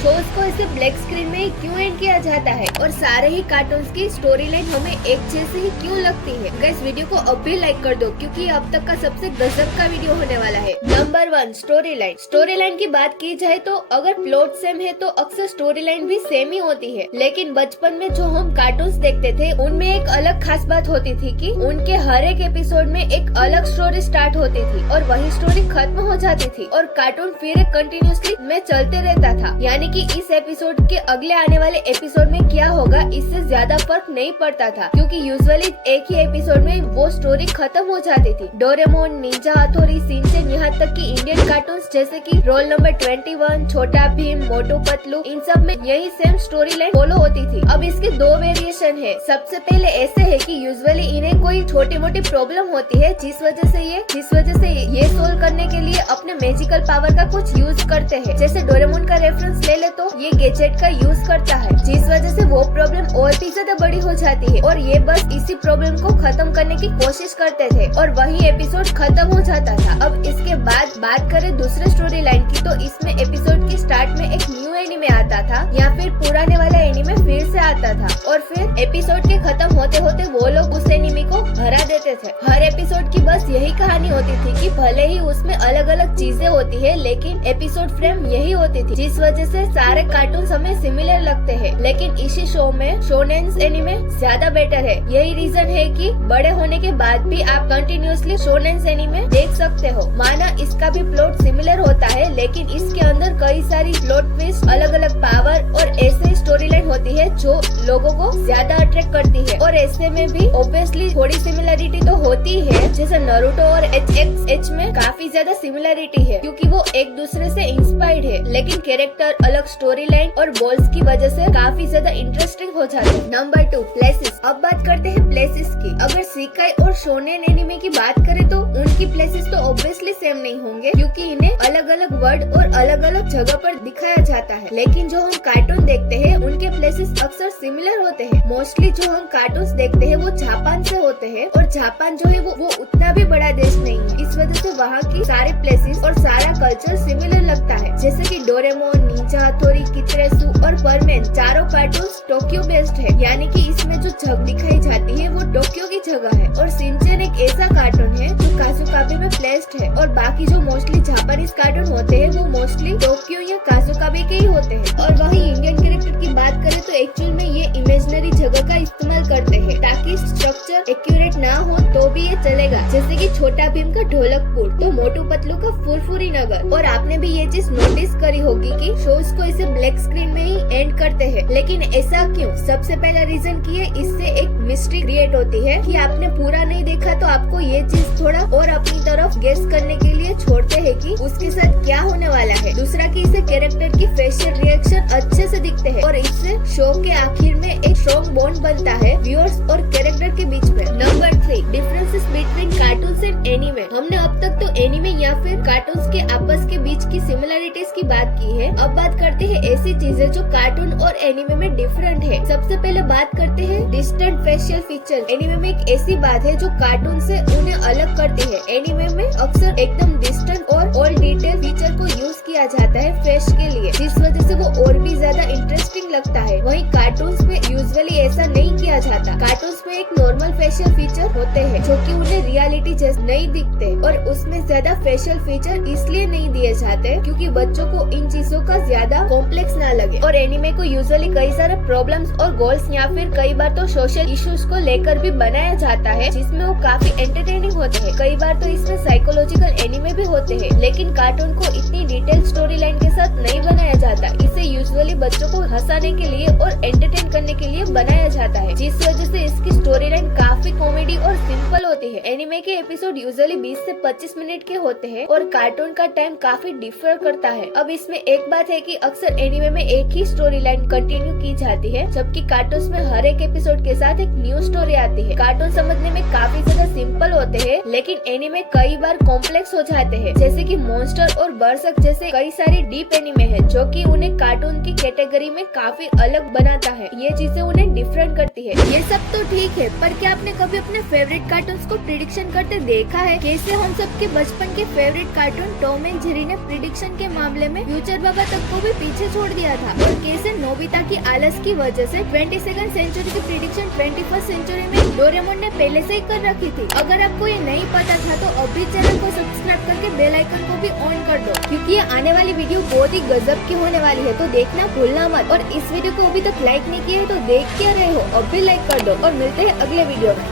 Shows को इसे black screen में ही क्यों एंड किया जाता है और सारे ही कार्टून्स की स्टोरी लाइन हमें एक जैसे ही क्यों लगती है। गाइस वीडियो को अब भी लाइक कर दो क्योंकि ये अब तक का सबसे गजब का वीडियो होने वाला है। Number 1 story line. Story line की बात की जाए तो अगर प्लॉट सेम है तो अक्सर स्टोरी लाइन भी सेम ही होती है, लेकिन बचपन में जो हम कार्टून्स देखते थे उनमें एक अलग खास बात होती थी कि उनके हर एक एपिसोड में एक अलग स्टोरी स्टार्ट होती थी और वही स्टोरी खत्म हो जाती थी और कार्टून फिर कंटिन्यूअसली में चलते रहता था। यानी कि इस एपिसोड के अगले आने वाले एपिसोड में क्या होगा इससे ज्यादा फर्क नहीं पड़ता था, क्योंकि यूजुअली एक ही एपिसोड में वो स्टोरी खत्म हो जाती थी। डोरेमोन, निंजा हथौड़ी, शिनचैन, यहाँ तक कि इंडियन कार्टून्स जैसे कि रोल नंबर 21, छोटा भीम, मोटू पतलू, इन सब में यही सेम स्टोरी लाइन फॉलो होती थी। अब इसके दो वेरिएशन है। सबसे पहले ऐसे है कि यूजुअली इन्हें कोई छोटी मोटी प्रॉब्लम होती है जिस वजह से ये सोल्व करने के लिए अपने मैजिकल पावर का कुछ यूज करते हैं। जैसे डोरेमोन का रेफरेंस ले ले तो ये गैजेट का यूज करता है, जिस वजह से वो प्रॉब्लम और भी ज्यादा बड़ी हो जाती है और ये बस इसी प्रॉब्लम को खत्म करने की कोशिश करते थे और वही एपिसोड खत्म हो जाता था। अब इसके बाद बात करें दूसरे स्टोरी लाइन की तो इसमें एपिसोड की स्टार्ट में एक न्यू एनीमे आता था या फिर पुराने वाला एनीमे फिर से आता था और फिर एपिसोड के खत्म होते होते वो लोग उस एनीमे को हरा देते थे। हर एपिसोड की बस यही कहानी होती थी कि भले ही उसमें अलग अलग चीजें होती है लेकिन एपिसोड फ्रेम यही होती थी, जिस वजह से सारे कार्टून हमें सिमिलर लगते हैं। लेकिन इसी शो में शोनेन एनीमे ज्यादा बेटर है। यही रीजन है कि बड़े होने के बाद भी आप कंटिन्यूअसली शोनेन एनीमे देख सकते हो। माना इसका भी प्लॉट सिमिलर होता है लेकिन इसके अंदर कई सारी प्लॉट ट्विस्ट, अलग अलग पावर और ऐसे स्टोरी लाइन होती है जो लोगों को ज्यादा अट्रैक्ट करती है। और ऐसे में भी ऑब्वियसली थोड़ी सिमिलरिटी तो होती है, जैसे नारुतो और HXH में काफी ज्यादा सिमिलरिटी है क्योंकि वो एक दूसरे से इंस्पायर्ड है, लेकिन कैरेक्टर, अलग स्टोरी लाइन और बॉल्स की वजह से काफी ज्यादा इंटरेस्टिंग हो जाते हैं। Number 2 places. अब बात करते हैं प्लेसेस की। अगर सीकाई और शोनेन एनीमे की बात करें तो उनकी प्लेसेस तो ऑब्वियसली सेम नहीं होंगे क्योंकि इन्हें अलग अलग वर्ड और अलग अलग जगह पर दिखाया जाता है, लेकिन जो हम कार्टून देखते हैं उनके प्लेसेस अक्सर सिमिलर होते हैं। मोस्टली जो हम कार्टून देखते हैं वो जापान से होते हैं और जापान जो है वो उतना भी बड़ा देश नहीं है, इस वजह से वहाँ की सारे प्लेसेस और सारा कल्चर सिमिलर लगता है। जैसे कि डोरेमोन, निंजा हथौड़ी, कितरेसु और परमेन चारों कार्टून टोक्यो बेस्ड है, यानी कि इसमें जो जगह दिखाई जाती है वो टोक्यो की जगह है। और शिनचैन एक ऐसा कार्टून है जो काजुकाबे में प्लेस्ड है और बाकी जो मोस्टली जापानीज कार्टून होते हैं वो मोस्टली टोक्यो या काजुकाबे के ही होते हैं। और वही इंडियन कैरेक्टर की बात करें तो एक्चुअल में ये इमेजिनरी जगह का इस्तेमाल करते हैं ताकि स्ट्रक्चर एक्यूरेट ना हो तो भी ये चलेगा। जैसे कि छोटा भीम का ढोलकपुर तो मोटू पतलू का फुरफुरी नगर। और आपने भी ये चीज नोटिस करी होगी कि शोज को इसे ब्लैक स्क्रीन में ही एंड करते हैं, लेकिन ऐसा क्यों? सबसे पहला रीजन की है इससे एक मिस्ट्री क्रिएट होती है कि आपने पूरा नहीं देखा तो आपको ये चीज थोड़ा और अपनी तरफ गेस करने के लिए छोड़ते हैं कि उसके साथ क्या होने वाला है। दूसरा कि इसे कैरेक्टर की फेशियल रिएक्शन अच्छे से दिखते हैं और इससे शो के आखिर में एक स्ट्रॉन्ग बॉन्ड बनता है व्यूअर्स और कैरेक्टर के बीच में। Number 3 differences between cartoons and anime. हमने अब तक तो एनीमे या फिर कार्टून्स के आपस के बीच की सिमिलरिटीज की बात की है। अब बात करते हैं ऐसी चीजें जो कार्टून और एनीमे में डिफरेंट है। सबसे पहले बात करते हैं डिस्टेंट फेशियल फीचर। एनीमे में एक ऐसी बात है जो कार्टून से उन्हें अलग करती है। एनीमे में अक्सर एकदम डिस्टेंट और ऑल डिटेल फीचर को यूज किया जाता है फेस के लिए, जिस वजह से वो और भी ज्यादा इंटरेस्टिंग लगता है। वहीं कार्टून्स में यूजुअली ऐसा नहीं किया जाता। कार्टून्स में एक नॉर्मल फेशियल फीचर होते हैं जो कि उन्हें रियलिटी जैसे नहीं दिखते और उसमें ज्यादा फेशियल फीचर इसलिए नहीं दिए जाते क्योंकि बच्चों को इन चीजों का ज्यादा कॉम्प्लेक्स ना लगे। और एनीमे को यूजुअली कई सारे प्रॉब्लम्स और गोल्स या फिर कई बार तो सोशल इश्यूज को लेकर भी बनाया जाता है, जिसमें वो काफी एंटरटेनिंग होते हैं। कई बार तो इसमें साइकोलॉजिकल एनीमे भी होते हैं, लेकिन कार्टून को इतनी डिटेल स्टोरी लाइन के साथ नहीं बनाया जाता। इसे यूजुअली बच्चों को हंसाने के लिए और एंटरटेन करने के लिए बनाया जाता है, जिस वजह से इसकी स्टोरी लाइन काफी कॉमेडी और सिंपल होती है। एनीमे के एपिसोड यूजुअली 20 से 25 मिनट के होते हैं और कार्टून का टाइम काफी डिफर करता है। अब इसमें एक बात है कि अक्सर एनीमे में एक ही स्टोरी लाइन कंटिन्यू की जाती है, जबकि कार्टून में हर एक एपिसोड के साथ एक न्यू स्टोरी आती है। कार्टून समझने में काफी ज्यादा सिंपल होते हैं, लेकिन एनीमे कई बार कॉम्प्लेक्स हो जाते हैं, जैसे कि मॉन्स्टर और बरसक जैसे कई सारे डीप एनीमे हैं, जो कि उन्हें कार्टून की कैटेगरी में काफी अलग बनाता है। ये चीजें उन्हें डिफरेंट करती है। ये सब तो ठीक है, पर क्या आपने कभी अपने फेवरेट कार्टून्स को प्रिडिक्शन करते देखा है। कैसे हम सबके बचपन के favourite cartoon Tom and Jerry ने प्रिडिक्शन के मामले में फ्यूचर बाबा तक को भी पीछे छोड़ दिया था, और कैसे नोबिता की आलस की वजह से 22nd सेंचुरी की प्रिडिक्शन 21st सेंचुरी में डोरेमोन ने पहले से ही कर रखी थी। अगर आपको ये नहीं पता था तो अभी चैनल को सब्सक्राइब करके बेल आइकन को भी ऑन कर दो, क्योंकि ये आने वाली वीडियो बहुत ही गजब की होने वाली है, तो देखना भूलना मत। और इस वीडियो को अभी तक लाइक नहीं किया है तो देख क्या रहे हो, अभी लाइक कर दो और मिलते हैं अगले वीडियो में।